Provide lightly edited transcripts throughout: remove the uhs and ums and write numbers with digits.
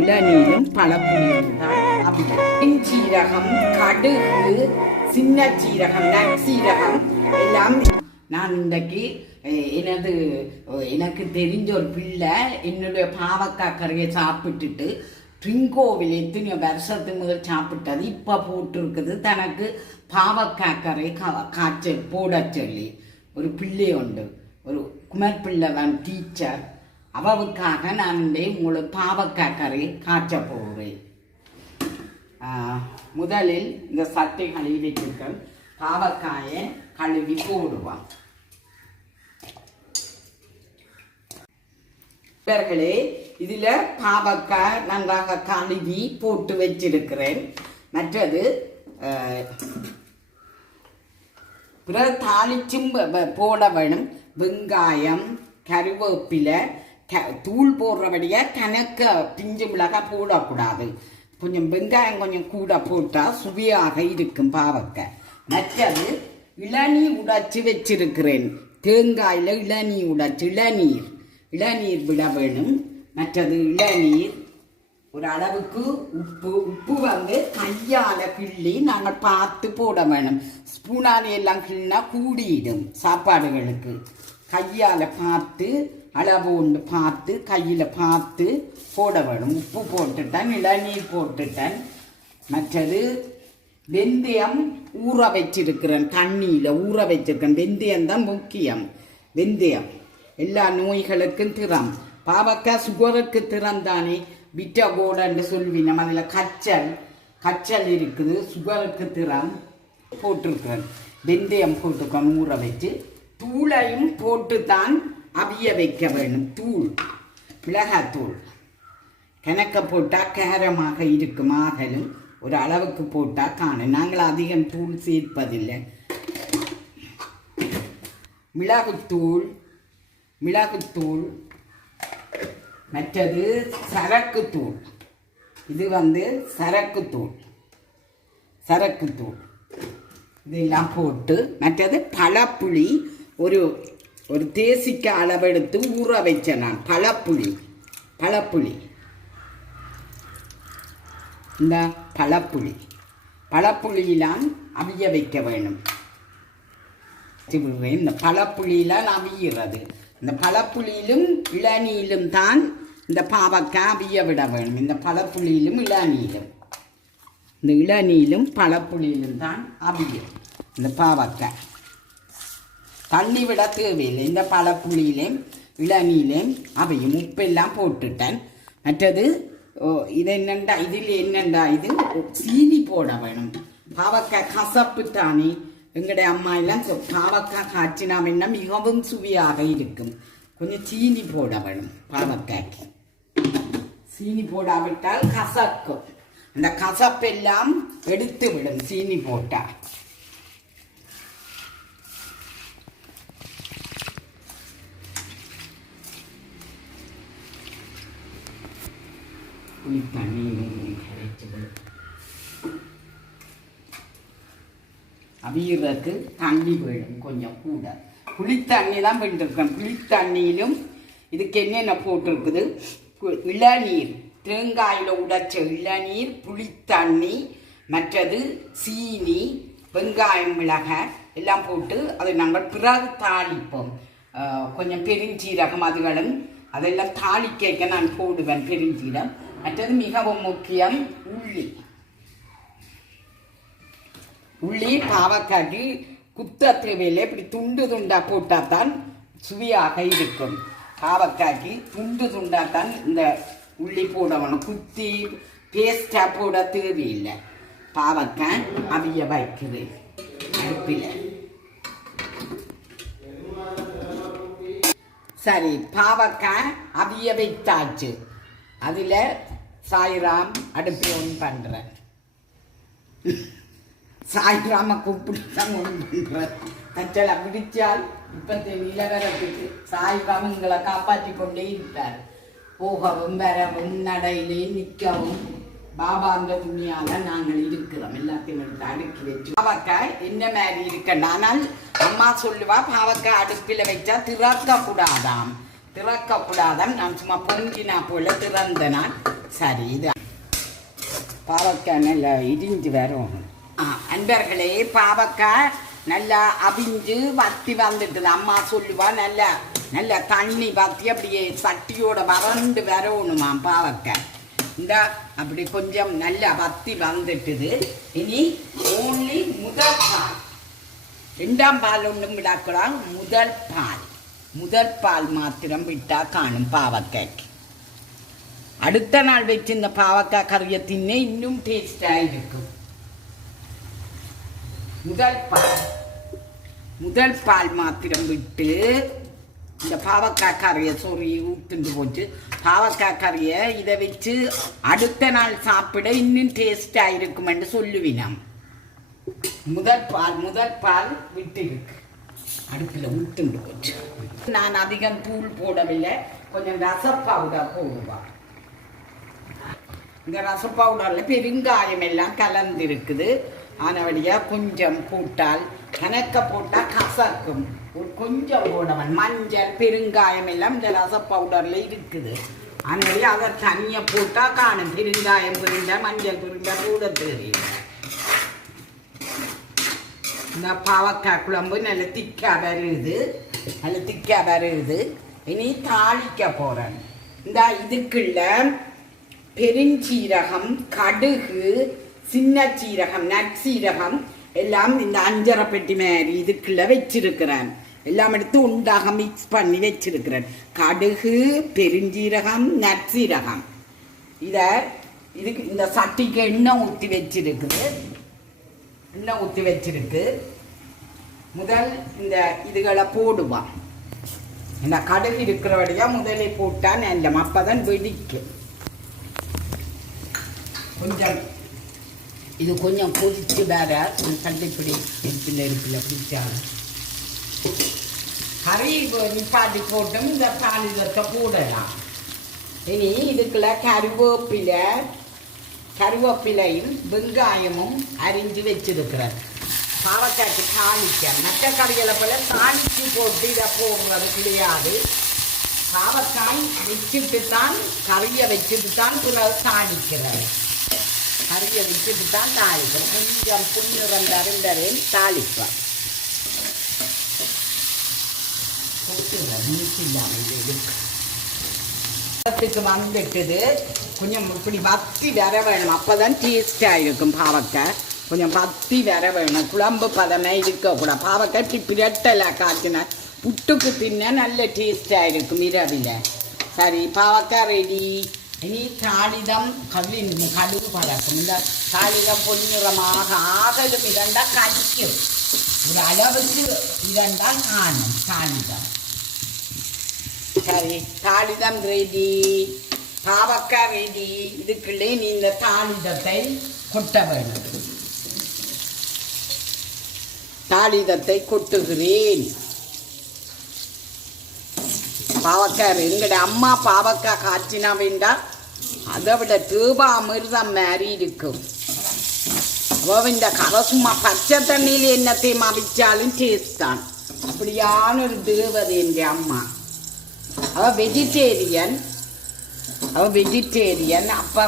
இளநீரும் பழப்புளியும் தான் அவியல். சீரகம், கடுகு, சின்ன சீரகம், நற்சீரகம் எல்லாம் நான் இன்றைக்கு எனக்கு தெரிஞ்ச ஒரு பிள்ளை என்னுடைய பாவக்காய் கறியை சாப்பிட்டுட்டு ட்ரிங்கோவில் எத்தனை வருஷத்துக்கு முதல் சாப்பிட்டது இப்போ போட்டிருக்குது தனக்கு பாவக்காய் கறி காய்ச்சல் போட சொல்லி ஒரு பிள்ளை உண்டு, ஒரு குமர் பிள்ளைவன் டீச்சர். அவளுக்காக நான் உங்களுக்கு பாவக்காய் கறி காய்ச்ச போகிறேன். முதலில் இந்த சட்டை கழுவி வச்சிருக்கேன். பாவக்காயை கழுவி போடுவான். இவர்களே இதில் பாவக்காய் நன்றாக கழுவி போட்டு வச்சிருக்கிறேன். மற்றது பிறகு தாளிச்சும் போட வேணும். வெங்காயம், கருவேப்பிலை, தூள் போடுறபடியாக கணக்க பிஞ்சு மிளகாய் போடக்கூடாது. கொஞ்சம் வெங்காயம் கொஞ்சம் கூட போட்டால் சுவையாக இருக்கும் பாவக்காய். மற்றது இளநீர் உடைச்சி வச்சிருக்கிறேன். தேங்காயில் இளநீர் உடைச்சி இளநீர் விட வேணும். மற்றது இளநீர் ஒரு அளவுக்கு உப்பு வந்து கையால் கிள்ளி நாங்கள் பார்த்து போட வேணும். ஸ்பூனாலே எல்லாம் கிள்ளினா கூடிடும் சாப்பாடுகளுக்கு. கையால் பார்த்து அளவு ஒன்று பார்த்து கையில் பார்த்து போட வேணும். உப்பு போட்டுட்டேன், இளநீர் போட்டுட்டேன். மற்றது வெந்தயம் ஊற வச்சிருக்கிறேன், தண்ணியில் ஊற வச்சிருக்கேன். வெந்தயம்தான் முக்கியம். வெந்தயம் எல்லா நோய்களுக்கும் திறம். பாவக்காய் சுகருக்கு திறந்தானே, விட்டகோடன்னு சொல்லுவீங்க. அதில் கச்சல் இருக்குது, சுகருக்கு திறம் போட்டிருக்கிறேன். வெந்தயம் போட்டுக்கோன் ஊற வச்சு. தூளையும் போட்டு தான் அவிய வைக்க வேணும். தூள், மிளகாத்தூள் கணக்க போட்டால் காரமாக இருக்கும். ஆகலும் ஒரு அளவுக்கு போட்டால் காணும். நாங்கள் அதிகம் தூள் சேர்ப்பதில்லை. மிளகுத்தூள், மற்றது சரக்குத்தூள். இது வந்து சரக்குத்தூள் இதெல்லாம் போட்டு, மற்றது பழப்புளி ஒரு தேசிக்க அளவெடுத்து ஊற வச்சேன் நான். பழப்புளி இந்த பழப்புளியெல்லாம் அவிய வைக்க வேணும். இந்த பழப்புளியெல்லாம் அவியிறது. இந்த பழப்புளியிலும் இளநீலும் தான் இந்த பாவக்காய் அவிய விட வேணும். இந்த பழப்புளியிலும் இளநீலும் பழப்புளியிலும் தான் அவியும் இந்த பாவக்காய். தண்ணி விட தேவையில்லை. இந்த பழப்புளியிலையும் இளநீலையும் அவையும் உப்பெல்லாம் போட்டுட்டேன். மற்றது இதில் என்னண்டா இது சீனி போட வேணும். பாவக்காய் கசப்பு தானே. எங்களுடைய அம்மா எல்லாம் பாவக்காய் காய்ச்சினாமன்னா மிகவும் சுவையாக இருக்கும். கொஞ்சம் சீனி போட வேணும். பாவக்காய்க்கு சீனி போடாவிட்டால் கசக்கும். அந்த கசப்பெல்லாம் எடுத்து விடும் சீனி போட்டால். அவியறதுக்கு தண்ணி வேணும் கொஞ்சம் கூட. புளித்தண்ணி தான் பண்ணிருக்கேன். புளித்தண்ணியிலும் இதுக்கு என்னென்ன போட்டிருக்குது? இளநீர், தேங்காயில் உடைச்ச இளநீர், புளித்தண்ணி, மற்றது சீனி, வெங்காயம், மிளகாய் எல்லாம் போட்டு அதை நாங்கள் பிறகு தாளிப்போம். கொஞ்சம் பெருஞ்சீரகம் அதுகளும் அதெல்லாம் தாளிக்க நான் போடுவேன் பெருஞ்சீரகம். மற்றது மிகவும் முக்கியம் உள்ளி பாவக்காய்க்கு குத்த தேவையில்லை. இப்படி துண்டு துண்டா போட்டால் தான் சுவையாக இருக்கும். பாவக்காய்க்கு துண்டு துண்டா தான் இந்த உள்ளி போடணும். குத்தி பேஸ்டா போட தேவையில்லை. பாவக்காய் அவிய வைக்கிறேன் அடுப்பில். சரி, பாவக்காய் அவிய வைத்தாச்சு. அதில் சாய்ராம் அடுப்பு ஒன்று பண்ணுறேன். சாய்ராம கூப்பிட்டு தான் ஒன்று பண்ணுறேன். கச்சலை பிடிச்சால் இப்போ நிலவரத்துக்கு சாய்ராம் எங்களை காப்பாற்றி கொண்டே இருப்பார். போகவும் வரவும் நடையிலே நிற்கவும் பாபா அந்த துணியால் நாங்கள் இருக்கிறோம். எல்லாத்தையும் எடுத்து அடுக்கி வச்சு. பாவக்காய் என்ன மாதிரி இருக்கேன். ஆனால் அம்மா சொல்லுவா பாவக்காய் அடுப்பில் வச்சா திறக்கக்கூடாதாம். நான் சும்மா பொங்கினா போல திறந்த நான் சரி இது பாவக்காய் நல்லா இடிஞ்சு வரும். அன்பர்களே, பாவக்காய் நல்லா அவிஞ்சு வத்தி வந்துட்டுது. அம்மா சொல்லுவா நல்லா நல்லா தண்ணி வத்தி அப்படியே சட்டியோட வறண்டு வரணுமா பாவக்காய். இந்த அப்படி கொஞ்சம் நல்லா வத்தி வந்துட்டுது. இனி ஓன்லி முதல் பால், 2ஆம் பால் ஒன்றும் விடாக்கலாம். முதல் பால் மாத்திரம் விட்டா காணும் பாவக்காய்க்கு. அடுத்த நாள் வச்சு இந்த பாவக்காய் கறியை தின்ன இன்னும் டேஸ்டாக இருக்கும். முதல் பால் மாத்திரம் விட்டு இந்த பாவக்காய் கறியை ஊத்துண்டு போச்சு. பாவக்காய் கறியை இதை வச்சு அடுத்த நாள் சாப்பிட இன்னும் டேஸ்டாக இருக்குமென்று சொல்லுவினாம். முதல் பால் விட்டு இருக்கு, அடுப்பில் ஊத்துண்டு போச்சு. நான் அதிகம் தூள் போடவில்லை, கொஞ்சம் ரச பவுடர் போடுவான். இந்த ரச பவுடரில் பெருங்காயம் எல்லாம் கலந்துருக்குது. ஆனவடியாக கொஞ்சம் போட்டால், கணக்க போட்டால் கசக்கும். ஒரு கொஞ்சம் போடவன் மஞ்சள் பெருங்காயம் எல்லாம் இந்த ரச பவுடரில் இருக்குது. அதனால அதை தனியாக போட்டால் காணும். பெருங்காயம் பிரிஞ்சா மஞ்சள் பிரிஞ்சா கூட தெரியும். இந்த பாவக்காய் குழம்பு நல்ல திக்காக வருது. இனி தாளிக்க போகிறேன். இந்த இதுக்குள்ள பெருஞ்சீரகம், கடுகு, சின்ன சீரகம், நற்சீரகம் எல்லாம் இந்த 5 பெட்டி மாதிரி இதுக்குள்ள வச்சிருக்கிறேன். எல்லாம் எடுத்து உண்டாக மிக்ஸ் பண்ணி வச்சிருக்கிறேன். கடுகு, பெருஞ்சீரகம், நற்சீரகம். இதுக்கு இந்த சட்டிக்கு எண்ணெய் ஊற்றி வச்சிருக்கு. முதல் இந்த இதுகளை போடுவான். இந்த கடுகு இருக்கிறபடியா முதலே போட்டால் நல்ல அப்பதான் வெடிக்கும். இது கொஞ்சம் கொதிச்சு வேற கண்டிப்படி இருப்பில் பிடிச்சாங்க. கறி நிப்பாட்டி போட்டும் இந்த தாளிதத்தை போடலாம். இனி இதுக்குள்ள கருவேப்பிலையும் வெங்காயமும் அரிஞ்சு வச்சிருக்கிறேன். பாவக்காய்க்கு தாளிக்க மற்ற கறிகளை போல தாளிச்சு போட்டு இதை போடுறது கிடையாது. பாவக்காய் வச்சுட்டு தான் கறியை வச்சுட்டு தான் பிறகு தாளிக்கிறேன். கறியை வச்சுட்டு தான் தாளிப்பேன். கொஞ்சம் புண்ணிறந்தறிந்தரையும் தாளிப்பேன். வந்துட்டுது. கொஞ்சம் இப்படி வத்தி வர வேணும், அப்போதான் டேஸ்டாக இருக்கும். பாவக்காய் கொஞ்சம் வத்தி வர வேணும். குழம்பு பதமே இருக்கக்கூடாது. பாவக்காய் இப்படி பிரட்டலை காய்ச்சினா புட்டுக்கு தின்ன நல்ல டேஸ்டாக இருக்கும் இரவில். சரி, பாவக்காய் ரெடி. இனி தாளிதம் கடுகு பழக்கம். இந்த தாளிதம் பொன்னிறமாக ஆகலும் இரண்டா கடிக்கும். ஒரு அளவுக்கு இரண்டா காணும் தாளிதம். சரி, தாளிதம் ரெடி, பாவக்காய் ரெடி. இதுக்குள்ளே நீ இந்த தாளிதத்தை கொட்ட வேண்டும். தாளிதத்தை கொட்டுகிறேன். பாவக்காய் எங்கட அம்மா பாவக்காய் காய்ச்சினா வேண்டாம், அதை விட தேவா அமிர்தம் மாதிரி இருக்கும். இந்த கதை சும்மா பச்சை தண்ணியில் என்னத்தையும் அவிச்சாலும் டேஸ்ட் தான். அப்படியான ஒரு தேவதை என் அம்மா. அவள் வெஜிடேரியன். அப்போ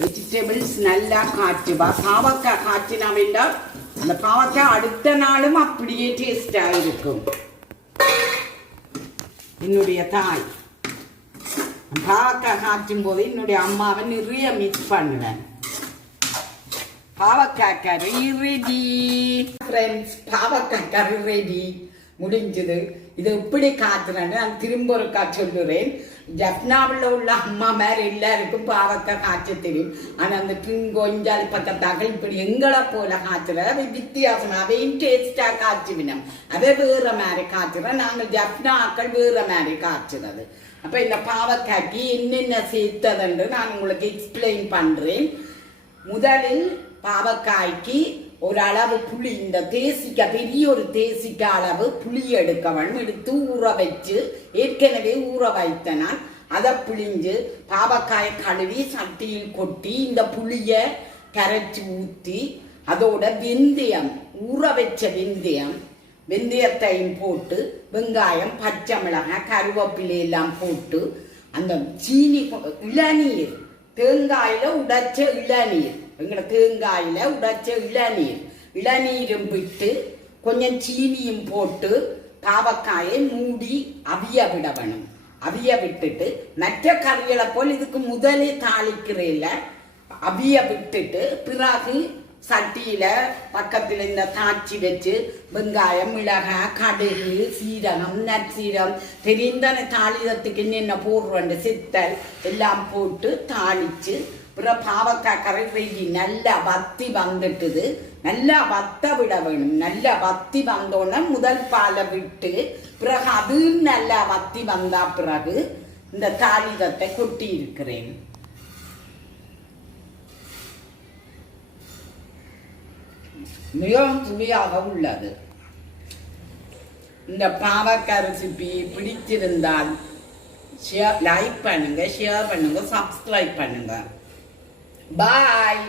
வெஜிடபிள்ஸ் நல்லா காய்ச்சுவா. பாவக்காய் காய்ச்சினா வேண்டாம், அந்த பாவக்காய் அடுத்த நாளும் அப்படியே டேஸ்டாக இருக்கும். என்னுடைய தாய் பாவக்காய் காய்ச்சும் போது என்னுடைய அம்மாவை நிறைய மிஸ் பண்ணுவேன். பாவக்காய் கறி ரெடி ஃப்ரெண்ட்ஸ். பாவக்காய் கறி ரெடி முடிஞ்சது. இது இப்படி காய்ச்சுறேன்னு நான் திரும்ப ஒரு சொல்லுறேன். ஜப்னாவில் உள்ள அம்மா மாதிரி எல்லாருக்கும் பாவக்காய் காய்ச்ச தெரியும். ஆனால் அந்த கொஞ்சாலி பக்கத்தாக இப்படி எங்களை போல காய்ச்சுற அவை வித்தியாசம். அவையும் டேஸ்டாக காய்ச்சுவினோம். அதை வேற மாதிரி காய்ச்சுறோம். நாங்கள் ஜப்னாக்கள் வேற மாதிரி காய்ச்சுறது. அப்போ இந்த பாவக்காய்க்கு என்னென்ன சேர்த்ததுன்று நான் உங்களுக்கு எக்ஸ்பிளைன் பண்ணுறேன். முதலில் பாவக்காய்க்கு ஒரு அளவு புளி, இந்த தேசிக்காய் பெரிய ஒரு தேசிக்காய் அளவு புளி எடுக்க வேண்டும். எடுத்து ஊற வச்சு, ஏற்கனவே ஊற வைத்த நான் அதை புளிஞ்சு பாவக்காயை கழுவி சட்டியில் கொட்டி இந்த புளியை கரைச்சி ஊற்றி அதோட வெந்தயம், ஊற வச்ச வெந்தயத்தையும் போட்டு வெங்காயம், பச்சை மிளகாய், கருவேப்பிலை எல்லாம் போட்டு அந்த சீனி தேங்காயில் உடைச்ச இளநீர், எங்களோட தேங்காயில் உடைச்ச இளநீர், இளநீரும் விட்டு கொஞ்சம் சீனியும் போட்டு பாவக்காயை மூடி அவிய விட வேணும். அவிய விட்டுட்டு மற்ற கறிகளை போல் இதுக்கு முதலே தாளிக்கிறேல அவிய விட்டுட்டு பிறகு சட்டியில பக்கத்தில் இந்த தாச்சி வச்சு வெங்காயம், மிளகாய், கடுகு, சீரகம், நற்சீரகம் தெரிந்தான தாளிதத்துக்கு என்னென்ன போடுறோண்டு சித்தல் எல்லாம் போட்டு தாளிச்சு பிறகு பாவக்காய் கரை ரெடி நல்லா வத்தி வந்துட்டுது. நல்லா வத்த விட வேணும். நல்லா வத்தி வந்தோடனே முதல் பாலை விட்டு பிறகு அதுவும் நல்லா வத்தி வந்தா பிறகு இந்த தாளிதத்தை கொட்டி இருக்கிறேன். மிகவும் சுவையாக உள்ளது. இந்த பாவக்காய் ரெசிபி பிடிச்சிருந்தால் லைக் பண்ணுங்க, ஷேர் பண்ணுங்க, சப்ஸ்கிரைப் பண்ணுங்க. பாய்.